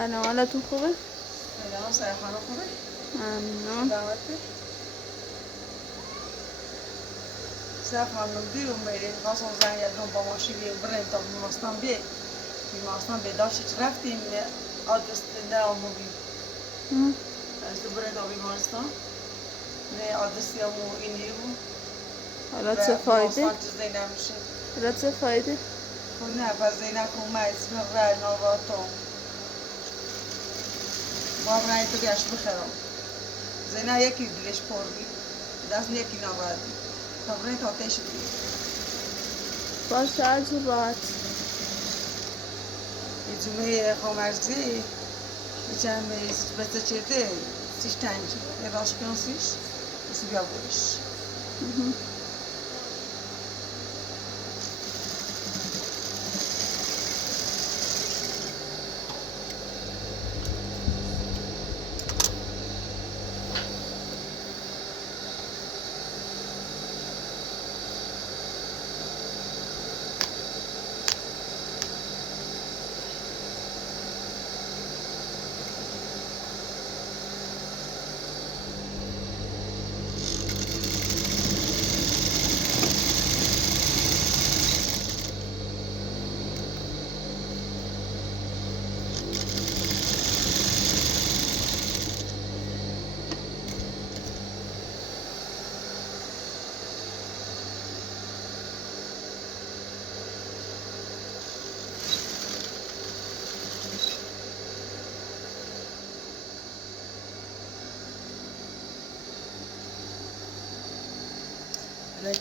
سلام، حالتون خوبه؟ سلام، سرخانه خوبه؟ ممنون. دعوته؟ سرخانه بیرون بریم خواستم زنگ یادم با ماشین بریم تا بیمارستان بیداشت رفتیم آدرس نه آموزی از بریم تا بیمارستان نه آدرسی همون اینی بود حالا چه فایده؟ بیمارستان چیز نمیشه حالا چه فایده؟ خب نه پس زینه کنم اسم رای نواتم باب رای تو بیاش بخرم زینه یکی دلش پر بی دست یکی نوادی تا بریم تا تیش بیم باشه هرچی راحت. یه جمعه خامرزی Geçen beste çevde sistemci, evasyansız, nasıl bir yapış.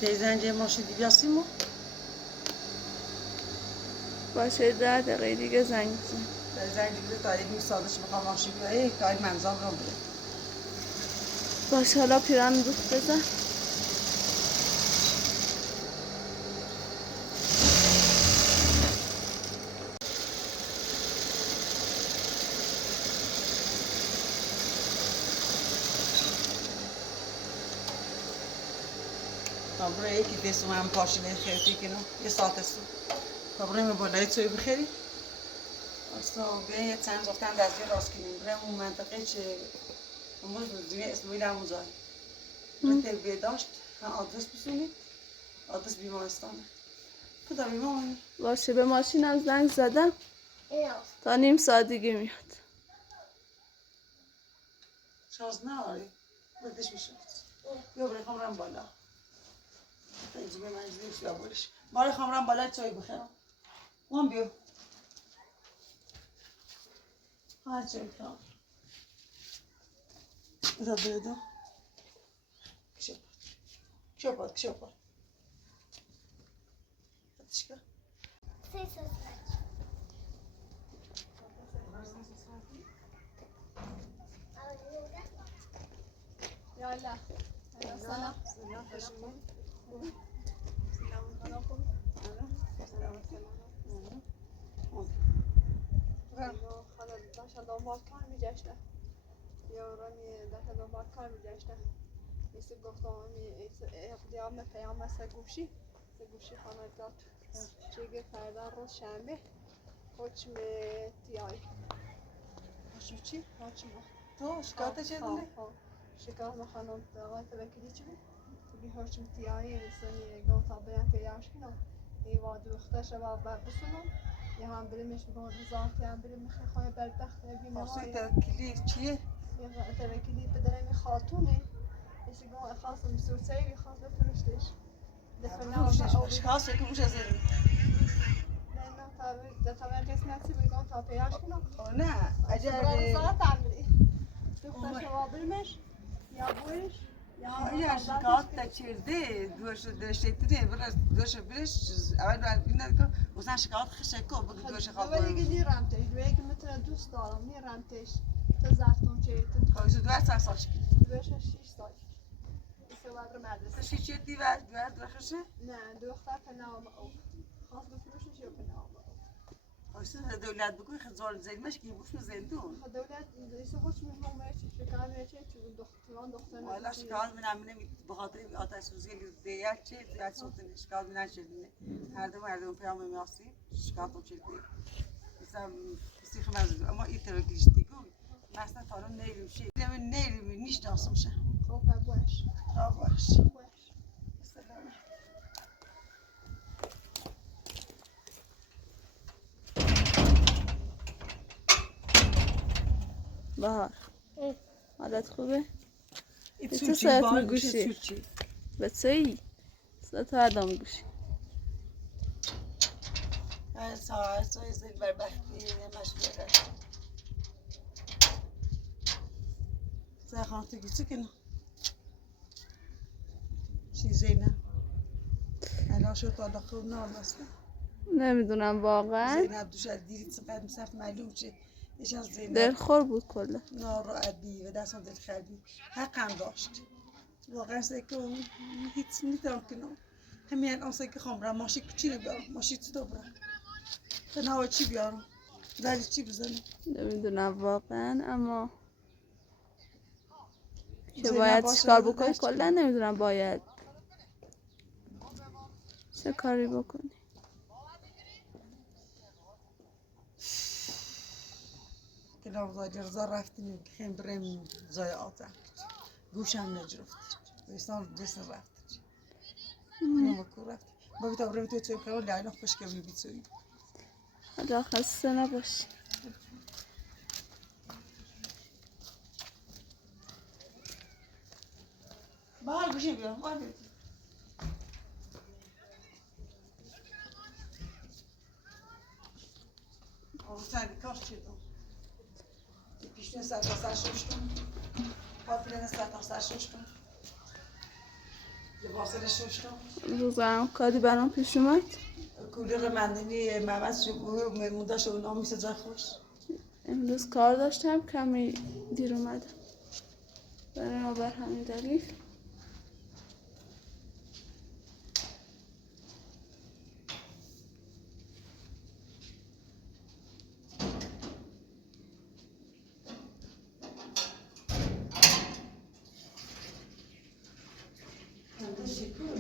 teyzence ماشین بیاسیم و باشه 10 دقیقه دیگه زنگ بزن. تeyzence bize تا یک سالش بخوام ماشین بیایی کاری منظام رو بده. باشه حالا پیرن دوست بزن. برای یکی دستم هم پاشنه خیلی کنم یه ساعت است. برای من بالای توی بخری. اصلا بیاین یه چند وقتن دستی راست کنیم. برای اون منطقه چه امروز دیگه اسمی نموزای. برای بیداشت آدرس بسونید. آدرس بیمارستانه. کدام بیماری؟ باشه به ماشینم زنگ زدم. تا نیم ساعت دیگه میاد. شاز نهاری. بدش میشه. بیا برای خمرم بالا. تجربه منزلی شده بولش. برای خمرم بالا چای بخورم. اون بیو. ها چای بخورم. اذا بيضة كشوبات هتشكا يلا سلام خلاص داشتم دنبال کار میگشتم یارانی داشتم دنبال کار میگشتم مثل گفتم اقدام پیام سگوشی خانه داد چیگه فردا روز شنبه حکم تیای حکم چی؟ حکم تو شکایت چه دونه؟ شکایت با خانم آقای توکلی چی بود؟ بگی حکم تیایی انسانی گفت تا بیان پیاش کنم ای وادو اختش با بسونم یه هم بریمش بگم رضاتی هم بریم میخوای خواهی بدبخت بیمه های توکلی چیه؟ یه توکلی پدرم خاتونه ایسی گم خواستم سوسیری خواست بفروشتش بفروشتش اشخاص که موش از این نه تا قسمتی بگم تا پیاش کنم نه اجر ساعت عمری دختر شما برمش یا بویش یا شکایت تچرده دوش دشتیه برای دوش برش اول بعد این نکن مثلا شکایت خشه کو بگو دوش خواب ولی دیگه نیرم تش دیگه که میتونه دوست دارم نیرم تش تزختم چه خواهی دو سالش کی دوش 6 سال ایسا بر مدرسه شی چه دیوار خشه نه دختر پنام او خاص بفروشش یا پنام خواهی دولت بگوی خزار زیمش کی بوش زندون دولت ایسا خوش می‌کنم شکایت میشه چون دختر والا شکایت من به خاطر آتش سوزی دیگر چه دیگر سوزی شکایت من نشدیم هر دو مردم پیام می‌آسی شکایت چه مثلا سیخ مزید اما این طرف گیشتی گوی مثلا تا رو نیریم شی نیریم نیش دانسم شه خب باش باش سلام بهار حالت خوبه؟ این چه سوچی ساعت بار میگوشی؟ سوچی به چه ای؟ ساعت هردام گوشی ساعت زل بر بختی مشغوله زخان تو گیچه کنه چیزی نه الان شد تا خوب نارمسته نمیدونم واقعا زینب دوش از دیدی چقدر مسرف معلوم چه یش از زینب دلخور بود کلا ناراحتی و دستم دل خربی حقم داشت واقعا سکو هیچ میتونم کنم همین الان سکو خمرم ماشی چی رو بیارم ماشی چی رو برم تنها چی بیارم ولی چی بزنم نمیدونم واقعا اما که زینب باید باشه چیکار رو بکنی دست کلا کنم. نمیدونم باید چه کاری بکنی که نوزای رضا رفتیم که خیم بریم زای آتم گوشم نجرفت ویسان جسن رفت نمکو رفت با بیتا بریم تو چه بخیرون لیلا خوش که بی بیتوی حالا خسته نباشی بار گوشی بیارم بار بیارم سنگی کاش چی دم پیشنه سر تا سر شوشتم پاپیلن سر تا سر شوشتم لباسه شوشتم روزم کاری برام پیش اومد کولر مندنی ممس شو مونده شو اونا میشه جا خوش امروز کار داشتم کمی دیر اومدم بر همین دلیل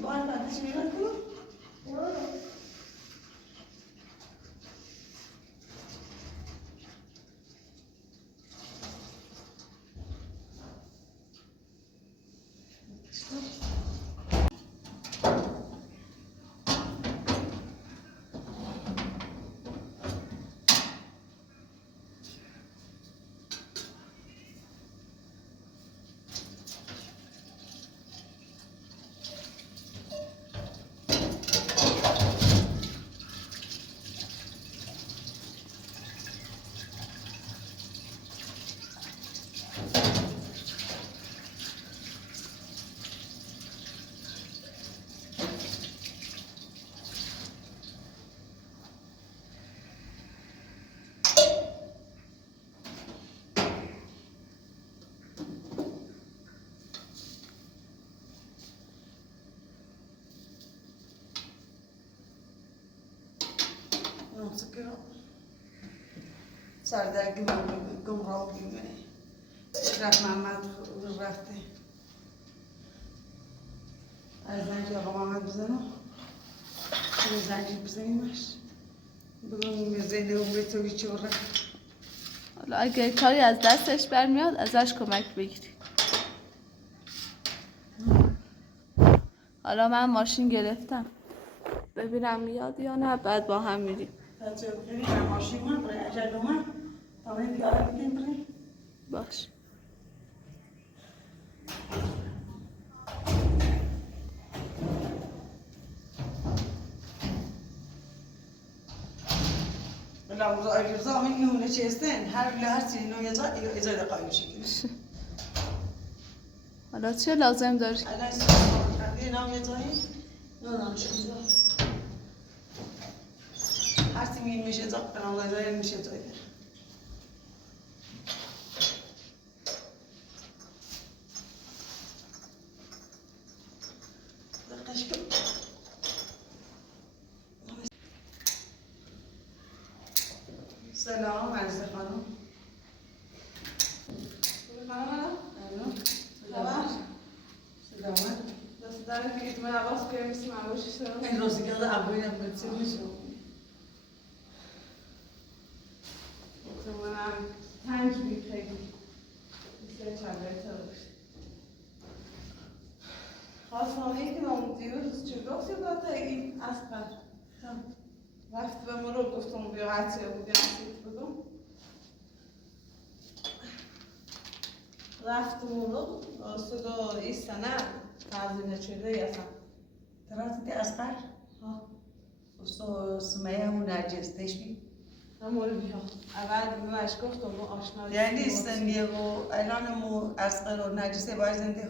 بار بعدش میرم کنم مسكرة صار ذاك قمرة راح محمد رفته زنجي آقا محمد بزنه زنجي بزنیمش بگم میزنه و بتوی چوره حالا اگه کاری از دستش برمیاد ازش کمک بگیرید حالا من ماشین گرفتم ببینم میاد یا نه بعد با هم میریم بچه بخیری در ماشین من برای عجل من تا من بیاره بگیم برای باش بلا رضا من نونه چیستن هر چیزی نوع ازای قایم شکل حالا چه لازم داری؟ الان خیلی نام ازایی نه شکل هر چیزی میشه ازا کنم ازای میشه ازای سلام عرض خانم سلامت دست درد که من عوض کنیم مثل معوشی شدم این راستی که از عبایی نبود چه میشه 5 می‌خوام. مثل چند تا خواستانی که من دیروز چه گفتی با این اسقر وقتی به مرو گفتم بیا حتی بودیم بگم رفت مرو صدا این سنه تازه شده اصلا ترازی اسقر ها وستو سمیه همون نرجس تشبی همون بیا اول بهش گفتم ما آشنا یعنی سمیه و الانمو اسقر و نرجسه باید زنده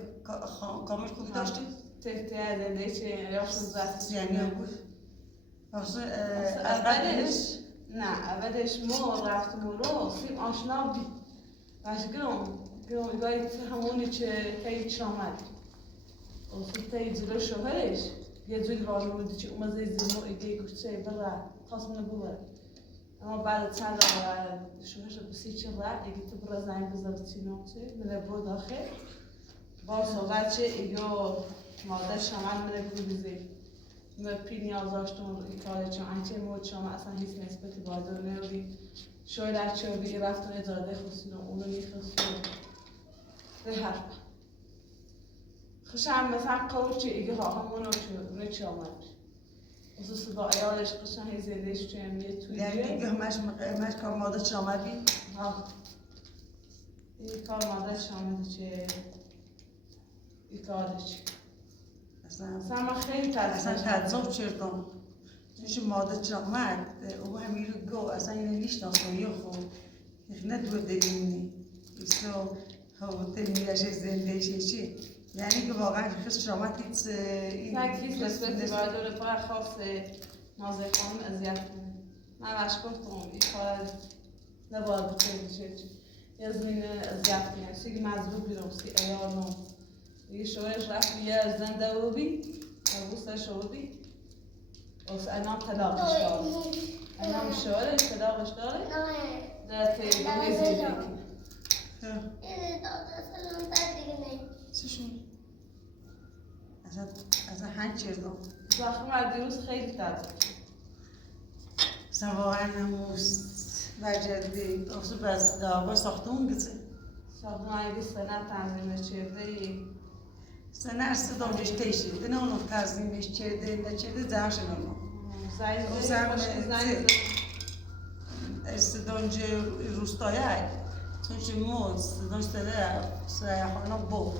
کامل خوبی داشتی؟ تهتیه زنده چه یاشون زفت یعنی هم بود اولش نه اولش ما رفتم رو سیم آشنا بودیم باش گرم باید همونی که تایید آمد و تایید جلو شوهرش یه جوری راه بودی که اومده زیرمو ایگه گفته بره خواست منو ببره اما بعد چند شوهرش بسی چه را ایگه تو برا زنگ بزرد چینام چه منو برو داخل با صحبت چه ایگه مادر شمال منو برو بزید ما پیانو داشتم ایتالیا چون انچه مود شما اصلا هیچ نسبتی با دو نمیدی شاید هرچی رو بگی رفتن اجازه خصوصی رو اونو میخواستم به حرف خوشم مثلا کوچی ایگه ها همونو چی آمد خصوصی با ایالش خوشم هی زیدش چیم یه توییه یعنی دیگه همش کار مادر چه آمدی؟ ها این کار مادر چه آمده چه این کارش اصلا من خیلی اصلا تعذب چردم چونش مادر چه آمد او همین رو گو اصلا اینه نیشناسم یا خب ندوه دیمونی ایسا هاوته میرشه زنده چی یعنی که واقعا خیلی آمد هیچ این تکلیف نسبتی باید داره پای خاص نازه خانم اذیت کنه من باش گفتم این کار نباید بکنی چی یه زمین اذیت کنه سیگه مذبوط بیرم سی ایالم یه شوهرش رفت یه زنده رو بی بوستش رو بی بس انام طلاقش داره انام شوهرش طلاقش داره در تیبونی زیده کنه چشون اصلا هنگ چردم زخم دیروز خیلی تعذب اصلا واقعا نموز برجرده اصلا باز دعوا ساختمون گذاره ساختم اگه سنت تنظیمش چرده ای سنه ارسه دامجش تیشید نه اونو تنظیمش چرده نچرده زهرش نمو زنگ استدانج روستایی چون ما استدانج سره خانه با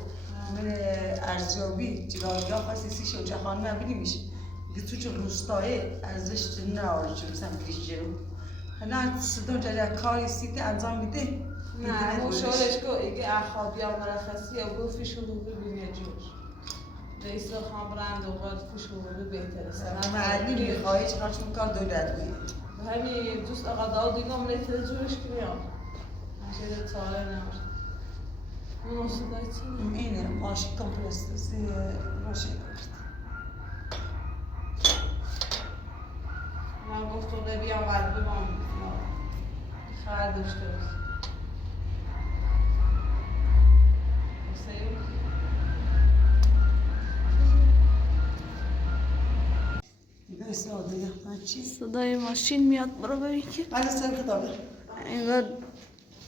من ارزیابی جلالیا خواستی سی شوچه خانه نبینی میشه که تو چه روستایی ارزش نهاری چون مثلا پیش رو نه استدانج اگر کاری سیتی انجام میده نه همون شورش که ایگه اخوابی ها مرخصی یا گو فیش رو ببینه جوش رئیس خان برند و باید فیش رو بهتره سنه معلیم میخواهی چقدر چون کار دولت بود همین دوست آقا داود دیگه هم لیتر جورش کنیم همیشه تاره نمارد اون اصدای چی؟ اینه ماشین کمپرسیسی ماشین کرد من گفتم ده بیام ورده بام خبر داشته باش صدای ماشین میاد برو ببین که من سر کتابه انگار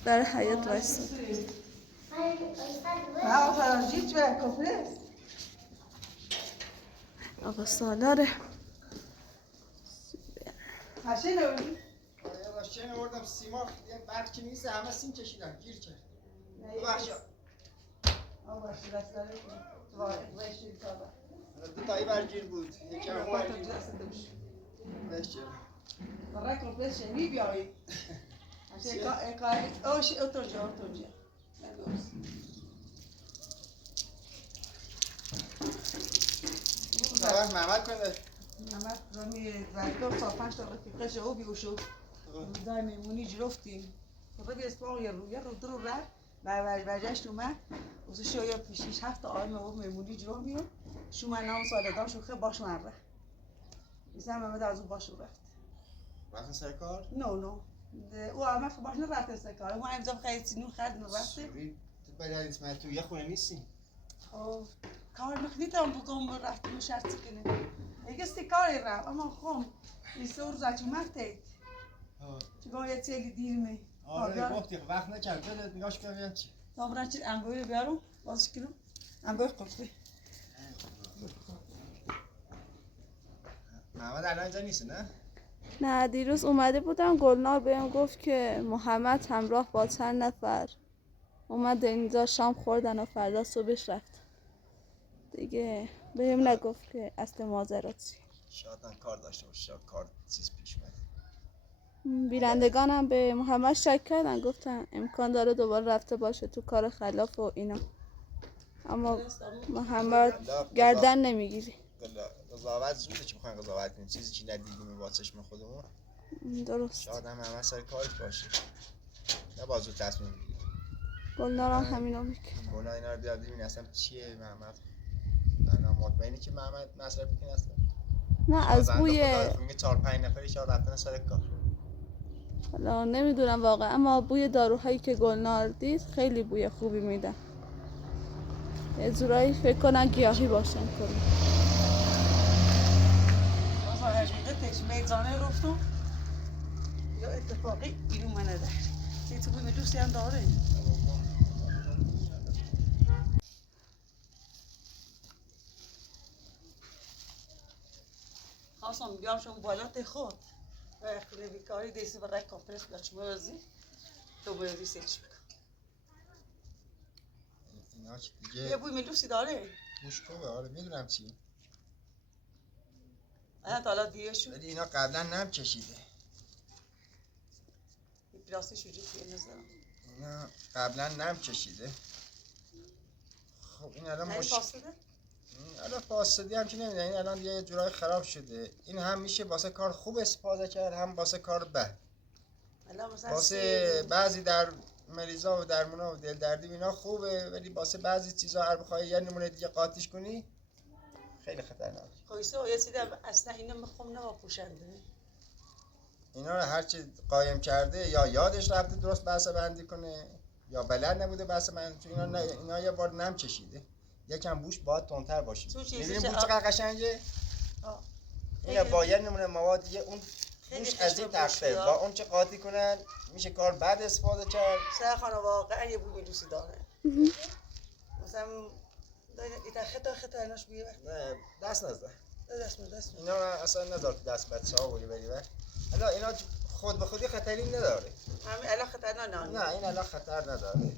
در حیات وایساد ها فرانجی چه کفره آقا سالاره ماشین رو ماشین آوردم سیما یه برق که نیست همه سیم کشیدن گیر کرد ببخشید آقا شلسته تو وایشی کابه دو تایی برگیر بود یکی هم پاتو برگیر جلسه دوش بشه برای کمپلیت شمی بیایی اکایی اوش اوتوجا خبر محمد کنه محمد رامی دو تا 5 تا رفیقش او بیوشو روزای میمونی جرفتیم خدا اسپاق یه رو درو رفت برگشت اومد واسه شویا پیشیش 7 تا آدم او میمونی جرفتیم شو من نام سال دام شو خیلی باش من رفت مثلا محمد از اون باش رفت رفتن سر کار؟ نو او همه خب باش نرفته سر کار ما امضا خیلی سینو خرد رفته تو باید اسمت تو یه خونه نیستی خب کار نخدیدم بگم رفتم شرط کنه اگه کاری رفت اما خب این سور زاچی مفته چون یه چیزی دیرمه آره گفتی وقت نکرد بده نگاش کنم ببینم چی. تا برن چیز انگوی رو بیارم بازش کنم. انگوی قرصی. محمد الان اینجا نیست نه؟ نه دیروز اومده بودم گلنار بهم گفت که محمد همراه با چند نفر اومد اینجا شام خوردن و فردا صبحش رفت دیگه. بهم نگفت که اصل ماجرا چی. شاید هم کار داشته باشه شاید کار چیز پیش اومده. بینندگانم به محمد شک کردن گفتن امکان داره دوباره رفته باشه تو کار خلاف و اینا، اما محمد گردن نمیگیری. قضاوت زوده که بخواین قضاوت کنیم چیزی که ندیدیم با چشم خودمون. درست. شاید هم همه سر کارش باشه نه بازو تصمیم بگیریم. گلنارم همینو میگه. گناه اینا رو بیاد ببین اصلا چیه محمد. من مطمئنی که محمد مصرف میکنه اصلا. نه از بوی میگه 4-5 نفری شاید رفتن سر کار. حالا نمیدونم واقعا، اما بوی داروهایی که گلنار دید خیلی بوی خوبی میدن. یه جورایی فکر کنن گیاهی باشن کلی. بازار هجمیده تیش میزانه رفتم یا اتفاقی اینو منه ده چه تو بوی دوستی هم داره. خواستم بیام شما بالات خود و خیلی بیکاری دیسی برای کامپرس بچه موزی تو باید ریسیج بکن. اینا که یه دیگه بوی میلوسی داره. گوش کن آره میدونم چی. نه تا حالا دیگه شد. ولی اینا قبلا نم کشیده. این پلاستیک شوجی توی نزدم. اینا قبلا نم کشیده. خب این الان این فاصله؟ الان فاسدی هم که نمیدونم این الان یه جورای خراب شده. این هم میشه واسه کار خوب استفاده کرد هم واسه کار بد. واسه بعضی در مریضا و درمونا و دل دردی اینا خوبه ولی واسه بعضی چیزا هر بخوای یه نمونه دیگه قاطیش کنی خیلی خطرناکه. خیلی یه چیزی اصلا اینو میخوام نه پوشنده. اینا رو هر چی قایم کرده یا یادش رفته درست بحث بندی کنه یا بلد نبوده بحث بندی. تو اینا یه بار نم چشیده. یکم بوش باید تندتر باشه. می‌بینیم بوش چقدر قشنگه؟ اینا با یه نمونه مواد دیگه اون بوش از این تخته با اون چه قاطی کنن میشه کار بعد استفاده کرد. سر خانه واقعا یه بوی دوستی داره. مثلا ایتا خطا ایناش بویه وقت. نه دست نزد. دست اینا اصلا نذار دست بچه‌ها بودی بری و حالا اینا خود به خودی خطری نداره. همین الان خطر نه این الان خطر نداره.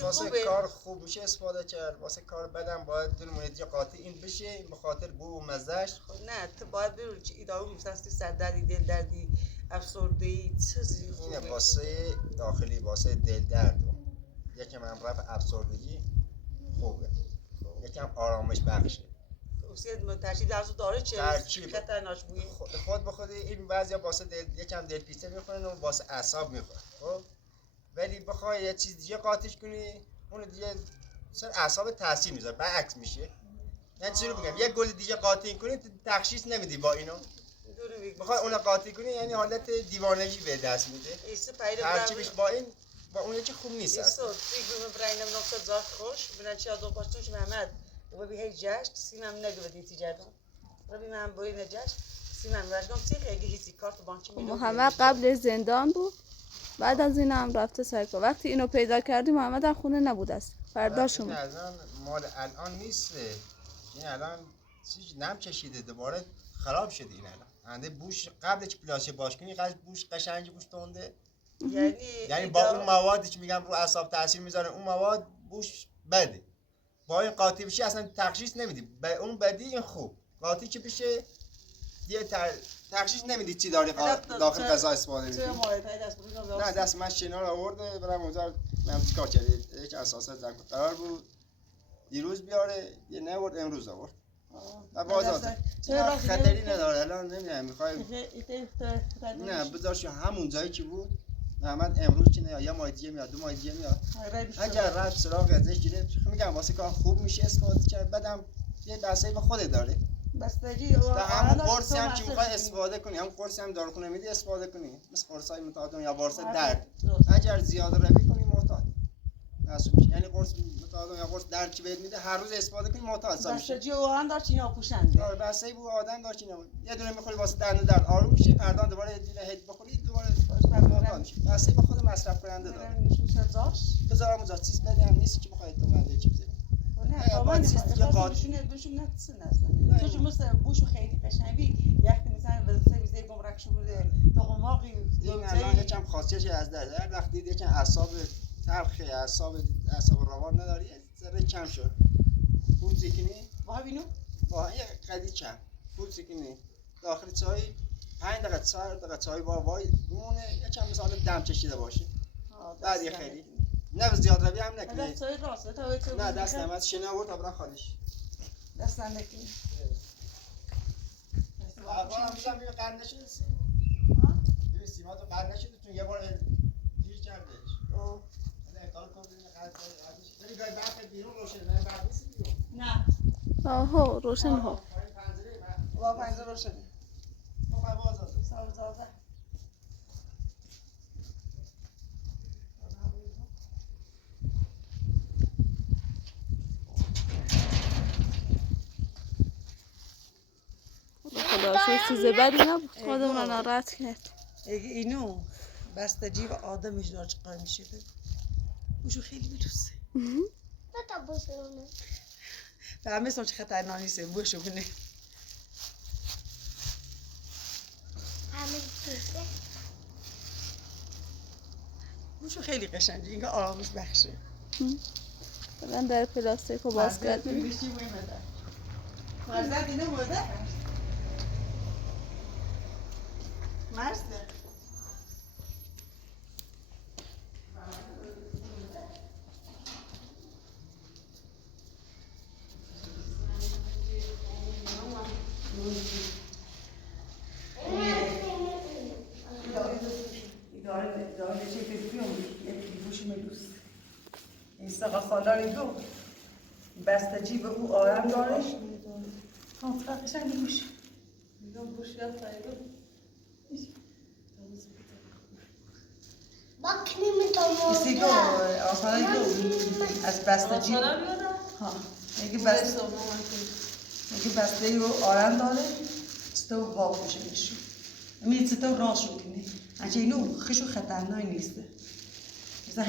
واسه کار خوب میشه استفاده کرد. واسه کار بدم باید دو نمونه دیگه قاطی این بشه این به خاطر بو و مزهش. نه تو باید ببین چه ایده‌ای مثلا سردردی دل دردی افسردگی چیزی خوبه. اینه واسه داخلی واسه دل درد. یکم هم رفع افسردگی خوبه. یکم آرامش بخشه. ترکیب درسو داره چه خطرناک بوی. خود به خود این بعضیا واسه یکم دلپیچه میخورن و واسه اعصاب میخورن. خب ولی بخوای یه چیز دیگه قاطیش کنی اون دیگه سر اعصاب تاثیر میذاره برعکس میشه. من چی رو بگم یه گل دیگه قاطی کنی تخشیش نمیدی با اینو. بخوای اون قاطی کنی یعنی حالت دیوانگی به دست میده. ترکیبش با این با اون یکی خوب نیست اصلا. دیگه براینم نقطه زار خوش بنچ یادو باستوش محمد و به هیچ جشن سیمم نگو دیتیجادم. ربی من با این جشن سیمم راجعم چیه اگه هیچی کارت بانکی میدم. محمد قبل زندان بود. بعد از این هم رفته سر کار. وقتی اینو پیدا کردی محمد هم خونه نبود است. فرداش اومد. الان مال الان نیست. این الان چیز نم کشیده دوباره خراب شده این الان. انده بوش قبل که پلاستیک باش کنی بوش قشنگ بوش تونده. یعنی با اون موادی که میگم رو اعصاب تاثیر میذاره اون مواد بوش بده. با این قاطی بشه اصلا تخصیص نمیدی. به اون بدی این خوب. قاطی که بشه دیگه تخصیص نمیدی چی داری داخل غذا استفاده می‌کنی. نه دست من شنا رو آورده برام اونجا من چیکار کردم یک اساسا زنگ قرار بود دیروز بیاره یه نورد امروز آورد. و بازار خطری نداره الان نمیدونم میخوای نه بذارش همون جایی که بود محمد امروز که نه یا ماه دیگه میاد 2 ماه دیگه میاد اگر رفت سراغ ازش گیره میگم واسه کار خوب میشه استفاده کرد بعدم یه بسای به خودت داره بستگی همون قرصی هم که میخوای استفاده کنی همون قرصی هم داروخونه میدی استفاده کنی مثل قرصای متعادل یا قرص درد اگر زیاده روی کنی معتاد حسود میشه. یعنی قرص متعادل یا قرص درچی بهت میده هر روز استفاده کنی معتاد میشه. بستجی آهن دار چی یا پوشنده. آره بسته بو آدم داشت اینا. یه دونه میخوری واسه درد آروم میشه، فردا دوباره یه دونه هد بخوری دوباره معتاد میشه. بسته به خود مصرف کننده داره. بذارم اونجا چیز بدم نیست که بخواد تو من چیز بدم. نه بابا چیز قاطشونه دوشون نتسن اصلا. تو چه مثلا بوشو خیلی قشنگی یخت مثلا وزته بیزه گمرک بوده تخماقی این الان یکم خاصیتش از در وقتی یکم اعصاب تلخ اعصاب روان نداری ذره کم شد. فود زیکنی با بینو با یه قدی کم فود زیکنی داخل چای 5 دقیقه 4 دقیقه چای وای بمونه یکم مثلا دم کشیده باشه. بعد یه خیلی نه زیاد روی هم نکنی. دست چای راسته تا تو نه دست نمد شنا آورد تا برن خالیش. دست نکنی. آقا هم میگم یه قرن نشده سی. ببین سیما تو قرن نشده چون یه بار گیر کردش. اوه. افتار کن ببین قرن ازش. ولی گاهی برق بیرون روشن نه برق نیست بیرون. نه. آها روشن ها. با پنجره روشنه. ما باز آزاد. سازاده. خدا شد چیز بدی نبود خودم رو ناراحت کرد. اینو بستجی و آدمش دار چقدر میشه بوشو خیلی میدوسته نه تا بسرونه و همه سام چه خطرناک نیسته بوشو بینه همه دوسته بوشو خیلی قشنگه اینگاه آرامش بخشه من در پلاستیک رو باز کردیم. مرزد اینو بوده مرزده داره چه فکریون یکی بوش مدوس این سقا سالاری دو بستجی به او آرام داره فقط قشنگ بوش بوش یاد تایید بک نمیتونم سیگو آسمانی دو از بستجی ها اگه بسته او آرام داره ستو وا پوشه میشه میید ستو راست شو کنی انچه اینو خشو خطرناک نیسته مثلا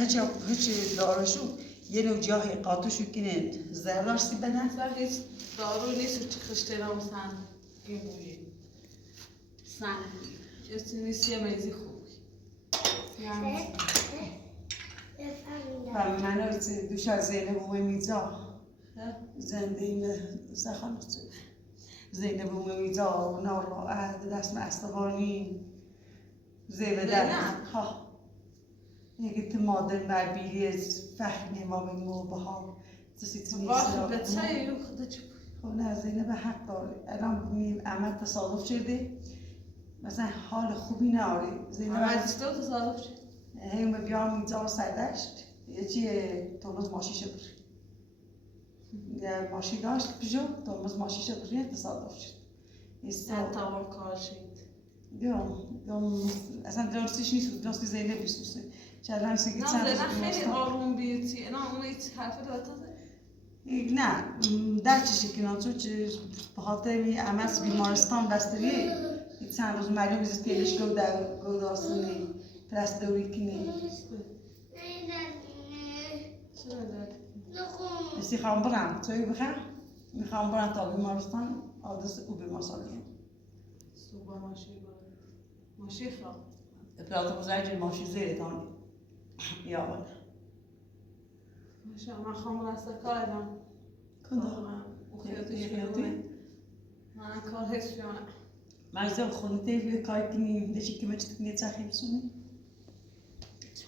هیچ دارشو یه نوع جاهی قاطوشو کنه زهراش سی بدن مثلا هیچ دارو نیست چه خشترام سن این بویی سن چیزی نیست یه میزی خوبی و منو دوش از زینب و میزا زنده این سخانت زینب و میزا و نالا عهد دست استوانی زیبه در ها یکی تو مادر مربیلی از فهمی ما به موبه ها واقعا به چه یو خدا چه خب نه زینب حق داره الان میم عمل تصادف شده مثلا حال خوبی ناری زینب عمل چطور تصادف شد؟ هیم بیام میزا سردشت یه چیه ترمز ماشیشه بره یه ماشی داشت پیشو ترمز ماشیشه بره تصادف شد نه تمام کار شد اصلا درستش نیست درستی زینب بیستوسه چرا سگی نه زینب خیلی آروم بیتی نه اون هیچ حرفی داده نه در چه شکلی نانچو چه به خاطر امس بیمارستان بستری چند روز معلوم بیزید پیلش گو داستانی پرست دوری کنی اسی خوام برم توی بخم میخوام برم تا بیمارستان آدرس او بیمارستان رو صبح ماشی خواه اطلاعات مزرجی ماشی زیر تانی یا بله من خوام رسته کارم خیاطی من کار هست بیانم مرزا خونده بیه کار کنی دشی که مچت کنی تخیب سونی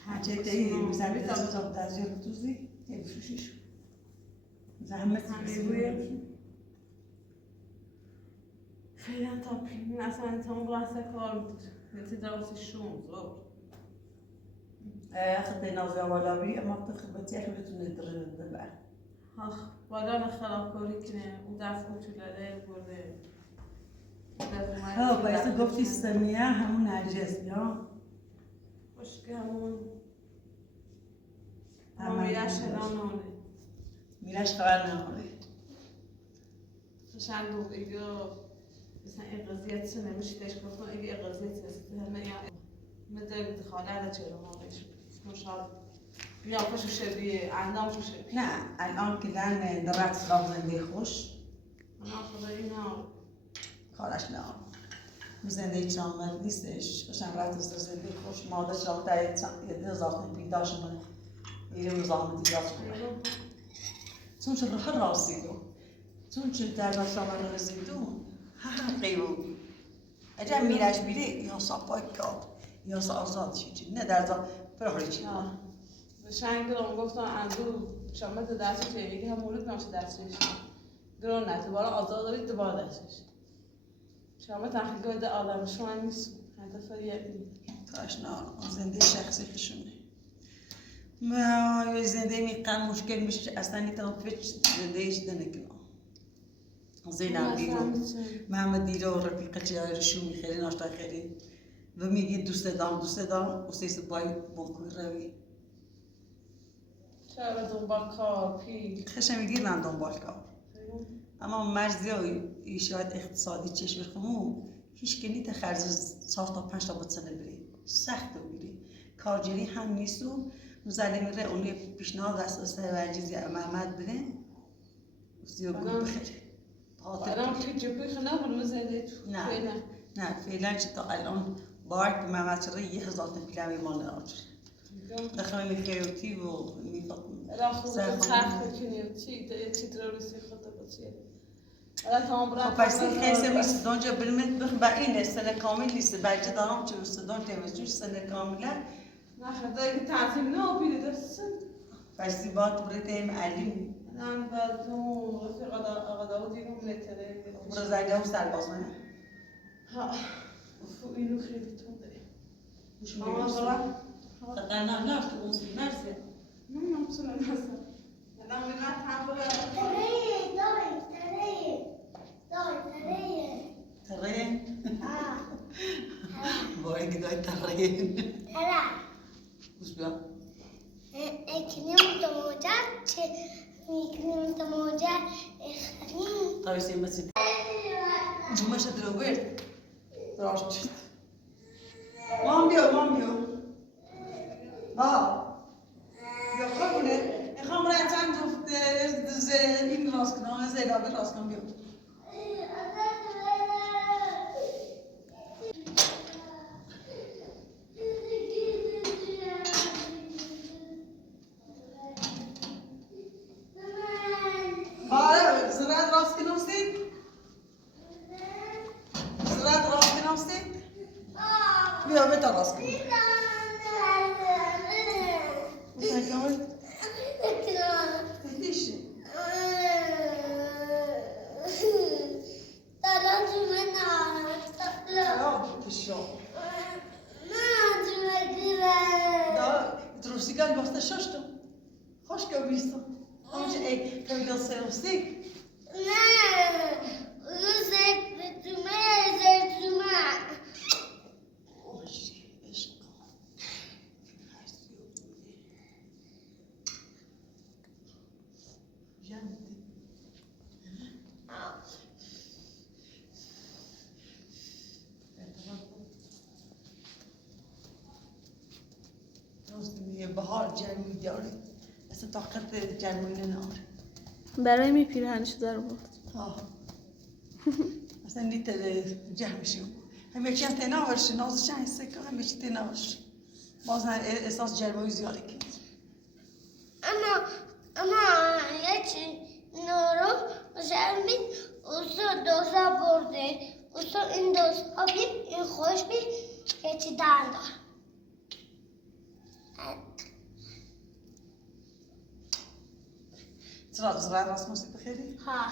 هرچه تایی میزنی تازه درجه بتوزی یه بشوشیش زحمت بسیاری خیلی تا پیمین اصلا تمام رسته کار بود نتی دراستی شون زور خد نازی اولاوی اما تخبتی اخی بتونه درنده بر آخ بالا خرابکاری کنه اون دفعه چولده برده ها باید گفتی سمیه همون نرجس یا خوشگه همون میرش هلانونه میرش خبر نماره فشنگو ایگو مثلا اقاضیت سنه میشیدش گفتم ایگو اقاضیت سنه همه یا مدل خاله را چرا ما بهش مشابه قیافشو شبیه اندامشو شبیه نه الان که لن درت خواب زنده خوش من خدا اینا کارش نه زنده چامل نیستش باشم رفت از زنده خوش ماده شما در یه زاخت پیداش من میره مزاحمتی داشت چون چه راه راستی دو چون چه در شما رو رسیدون ها قیو اجا میرش بیره یا ساپای کات یا آزاد شید نه در زا پرهری چی فشنگ رو گفتم اندو شما تو دستش یکی هم مورد نمیشه دستش درون نه دوباره آزاد دارید دوباره دستش شما تحقیقات آدم شما نیست هدف یه کاش نه زنده شخصی خشونه ما زنده میقام مشکل میشه اصلا نیتام فیچ زنده ایش دنکنه زینم دیرو محمد دیرو رفیق چیای رشو میخری ناشتا خری و میگی دوست دارم و سیس بای بانکوی روی چرا دنبال کار پی خشم میگی من دنبال کار اما مرزی های شاید اقتصادی چشم بخمو هیچ کنی تا خرج 4 تا 5 تا بتسنه بری سخت بری کارجری هم نیستو مزلی میره اونی پیشنهاد دست ورجیزی محمد بره زیو گل بخیره الان خیلی جبهه خنده بود مزده تو نه فعلا چه تا الان بارک محمد چرا 1000 تا پیلمی مال آجر دخمه میخیوتی و میفاقم الان خوب تخت بکنی چی تروریستی خود بچیه الان تمام برای خب پس این خیلی میست دانجا بلمت بخ با اینه سنه کامل نیست بچه دارم چه استدان تیمزجوش سنه کامله نه خدایی که تعطیل نه بیده درستن پس این باید بره تیم علیم الان بعد اون رفیق آقا داودی رو ملتره برو زنجه هم سرباز منه ها اینو خیلی تونده بوش آما میگوشت برای فقط نبلاش که اونسی مرسه من نمسونه نسا الان میرن هم برای تره وای گدای تره بوش بیا طبعا سیم بسید جمعه شد رو برد راست شد مام بیا با بیا خواهونه میخوام برای چند جفت این راست کنم زیرابه راست کنم بیا زراد راست کنم سید زراد راست کنم سید بیا بتا راست کنم دیشی Trostigal basta şaştım. Hoş göbüysün. Amca kavga serostik. بهار جرمی داره اصلا طاقت جرمی نداره برای می پیرهنش دار بود اصلا نیت جمعشیم همه چی تناورش نازش هسته که همه چی تناورش باز احساس جرمی زیاده کرد اما یه چی نورو شرمید اوسو دوستا برده اوسو این دوستا بید این خوش بید یه چی دار زراد راست موسیقی بخیری؟ ها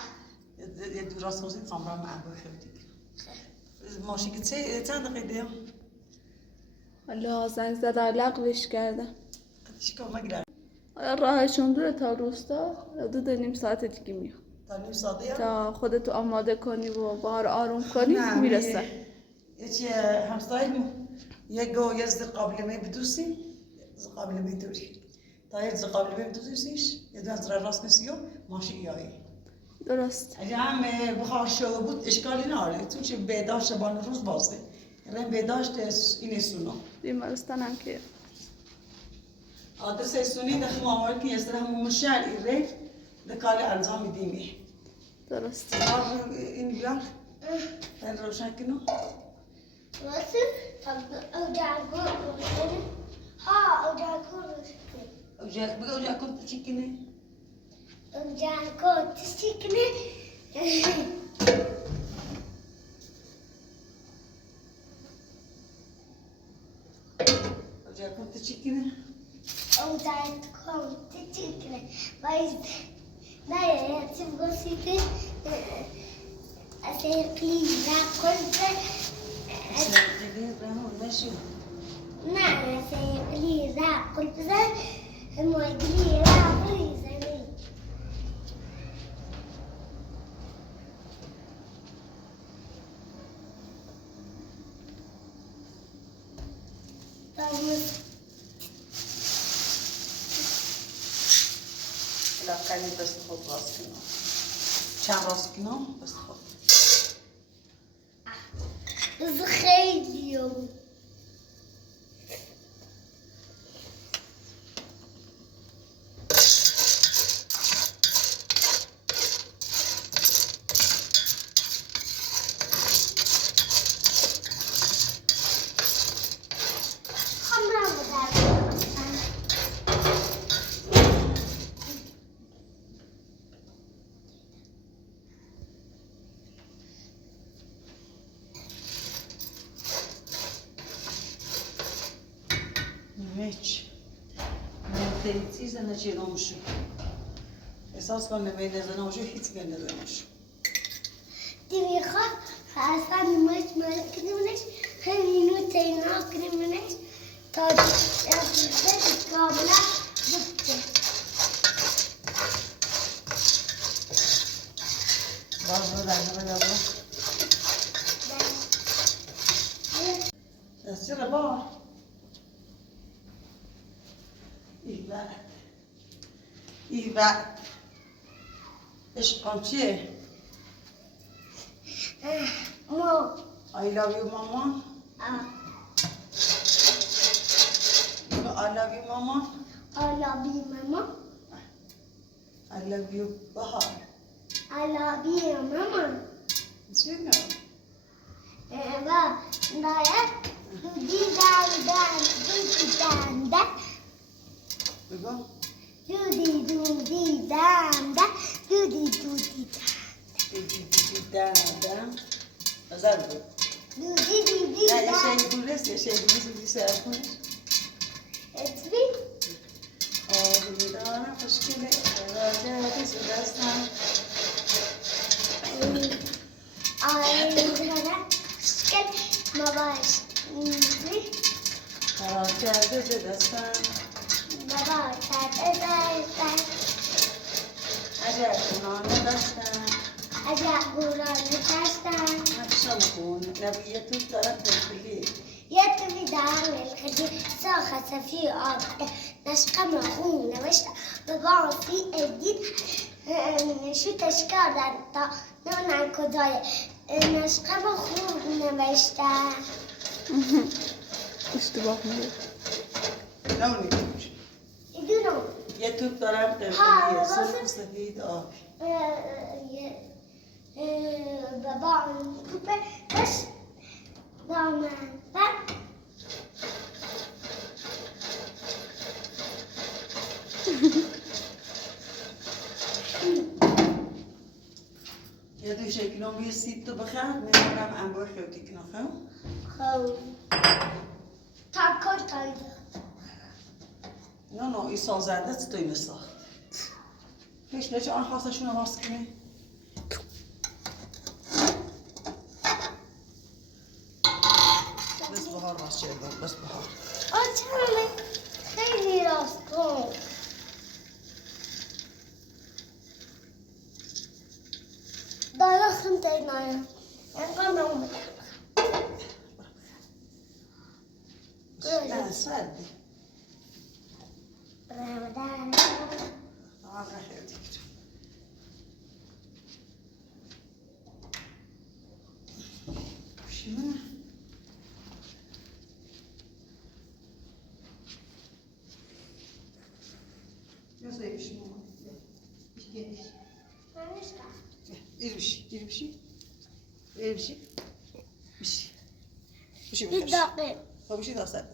یه دو راست موسیقی خامرام معبا خیلی ماشی که چند دقیقه حالا زنگ زد لغوش کردم چیکار مگرد؟ راهشون دوره تا روستا 2.5 ساعت دیگه میاد تا نیم ساعته یا؟ تا خودتو آماده کنی و بهار آروم کنی میرسه یه چی همسایمون یه گو یه قابل می بدوسی قابل می دوری تا یه قبل بیم دوزیش یه دو از راست نسیو ماشی یایی درست. اگه هم بخار شو بود اشکالی نداره تو چه بیداشت بان روز بازه یعنی بیداشت این سونو بیمارستان هم که آدرس سونی داخل معامله که است همون شهر ایره دکال انجام میدیمی درست. این بیار تن روشن کنو واسه اوجاکو روشنه ها اوجاکو روشنه اوجاک بگو اوجاک کن چی کنه اوجاکو تشکنه اوجاک کن چی کنه اوجاکو تشکنه باید نه چی بگویی سیرکلی راکولته سرقیلی راه نشو نه سیرکلی راکولته مویدلی راکولته لا خلي بس تحط راسك هنا شعر راسك هنا بس تحط زخيليوم هیچ من چیز نچیدمشون احساس کنم به نزنمشون هیچ به نزنمشون دیمیخواد اصلا نمایش کنیمونش همینو تینا کنیمونش تا دست کاملا بکته باز رو دنده بگم دستی رو بار ایوه عشقم چیه؟ مو I love you mama I love you mama آلابی ماما I love you بهار آلابی ماما چیه؟ و باید دودی دنده بگو دودی دنده دودی دادم نظر بود دودی نه یه دنده شیء گولست یه شیء گولست بودی سر کنش اتری آبی دارم خوشگله راجع بسو دستم آیدارم شکل مباش قرار کرده به دستم بابا دستم اگر کنانه دستم اگر گورانه دستم نقشم کن نبیه تو دارم تبلی يطوي دعم الخدير ساخة في عقد نشقى مخون نوشت ببعض في الدين شو تشكال انت نون عن كداية نشقى مخون نوشت اشتباه میگه. لونی کش يدونو یه توپ دارم ها، تبلیه واسه- سرخ و سفید آبی بابا كوبا بس دامن یه دو شکلون بیه سیب تو بخیر میمونم انبار خیوتی کنم خو تاکل تایده نه این سازنده چطوری مثلا پیش نچه آن خواستشون رو باز کنی بس بهار باز چه دار بس بهار آچانه خیلی راست کن دارم تینایم اینقدر نمونه نه سردی آره خیلی دیگه. شو؟ یا زیبشی مامان. گیش. ایربشی. ایربشی. ایربشی. بشی. بشی بخش. دقیق خب بشی داست.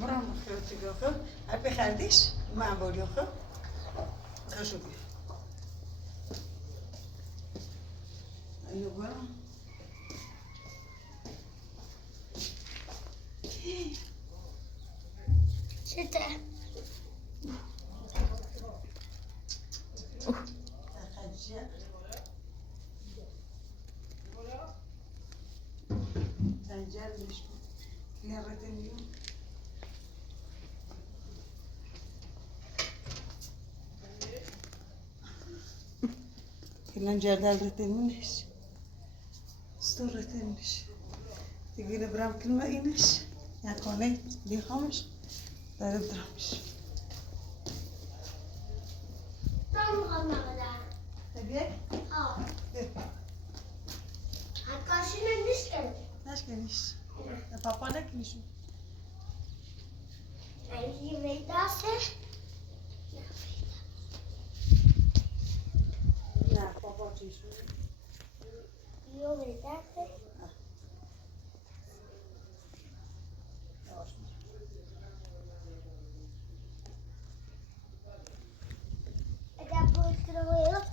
برام خیلی گفت هر بخندیش من باید خب خشو بیا اینو برام شده تنجر میشم لیرت میو كلنا جردال رتنمنش ستور رتنمنش تقول برام كلمة إينش يا كوني دي خامش دارب درامش tam kadar. تبيك Aa. Arkadaşına düştüm. ناش كنيش يا بابا نكنيش Belki vedası. لا بابا تيشو Yok vedası. Eda bu sırayı yok.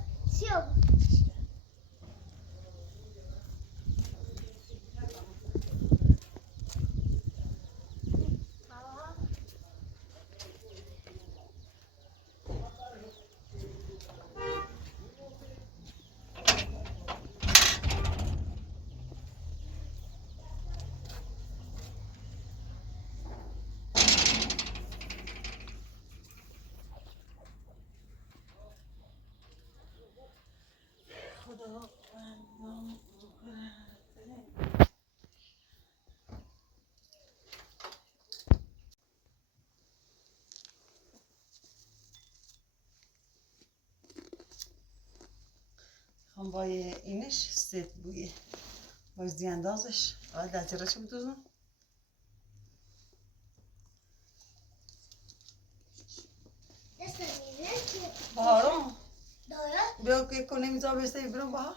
هم با اینش ست بویه باز دیاندازش آه دلتره چه بدوزم Nasıl bilmiyorum ki. بهارم Doğru. بیا که کنیم زا بسته برم بها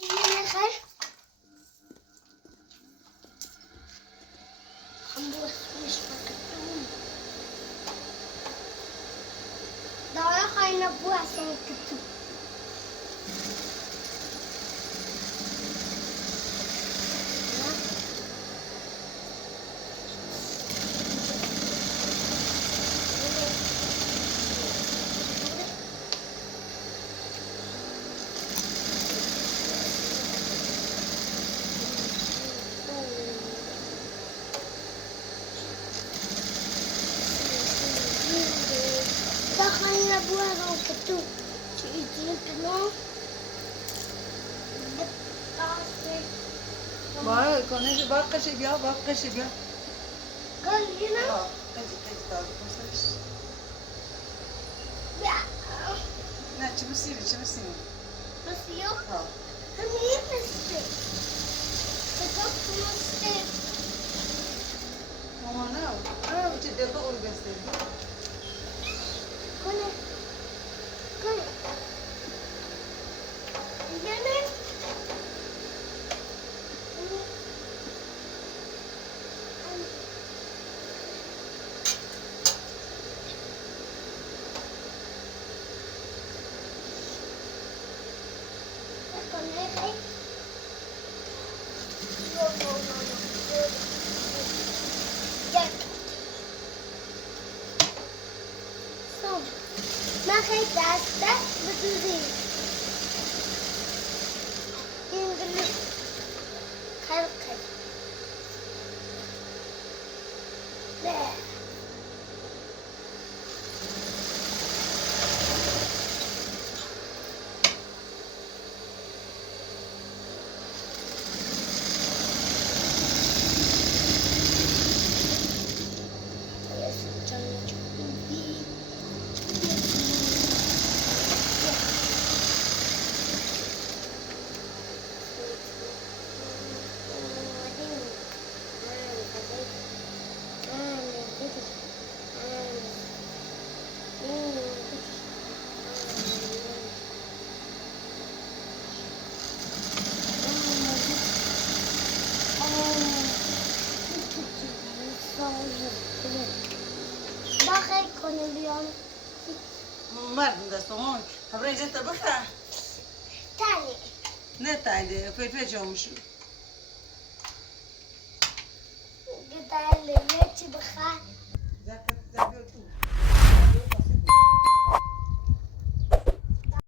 Ne kadar? Bu iş bakıyorum. Doğru kayna bu asen kutu. Kayna bu asen kutu. Çünkü no. باره کنش باید قشه بیا باید قشه بیا Gel yine. آه قشه قشه داری بسرش Ya. نه چی بسیری چی بسیری Nasıl yok? آه Hani yemezsin. Çok nasıl? ماما نه آه چی دل بقول بسته Kone. Kone. Yine. Kone. باخی دسته بدوزی این گلو خلقه نه باخی کنه بیان مردم دستمون خبره اینجا تا بخه تانی نه تایده فلفل جامشو گدایلی چی بخواه